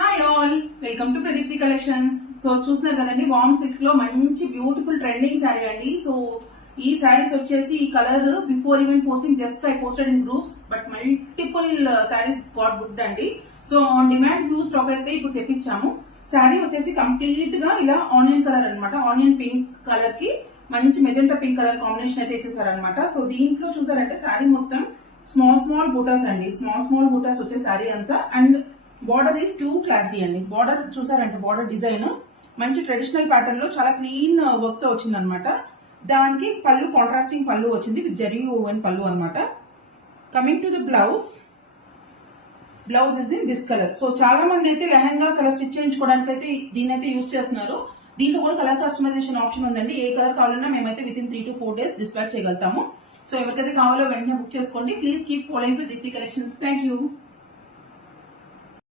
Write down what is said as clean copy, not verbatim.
Hi all, welcome to Pradeepti collections. So చూస్తున్నారు కదండి, వామ్ silk లో మంచి బ్యూటిఫుల్ ట్రెండింగ్ శారీ అండి. సో ఈ శారీస్ వచ్చేసి ఈ colour before even posting just I posted in groups, but multiple saris got booked అండి. So on demand view stock అయితే ఇప్పుడు తెప్పించాము. శారీ వచ్చేసి కంప్లీట్ గా ఇలా ఆనియన్ కలర్ అనమాట. ఆనియన్ పింక్ కలర్ కి మంచి మెజెంటా పింక్ కలర్ కాంబినేషన్ అయితే ఇచ్చేసారనమాట. సో దీంట్లో చూసారంటే శారీ మొత్తం స్మాల్ స్మాల్ బూటాస్ అండి. స్మాల్ బూటాస్ వచ్చే శారీ అంతా. And border is two classy అండి. బార్డర్ చూసారంటే బార్డర్ డిజైన్ మంచి ట్రెడిషనల్ ప్యాటర్న్ లో చాలా క్లీన్ వర్క్ తో వచ్చింది అనమాట. దానికి పళ్ళు కాంట్రాస్టింగ్ పళ్ళు వచ్చింది విత్ జరీ ఓవెన్ పళ్ళు అనమాట. Coming to the blouse is in this colour. So చాలా మంది అయితే లెహంగాస్ అలా స్టిచ్ చేయించుకోవడానికి అయితే దీని అయితే యూస్ చేస్తున్నారు. దీంట్లో కూడా కలర్ కస్టమైజేషన్ ఆప్షన్ ఉందండి. ఏ కలర్ కావాలన్నా మేమైతే with in 3 to 4 days dispatch చేయగలుగుతాము. సో ఎవరికైతే కావాలో వెంటనే బుక్ చేసుకోండి. Please keep following Pradeepti collections. Thank you.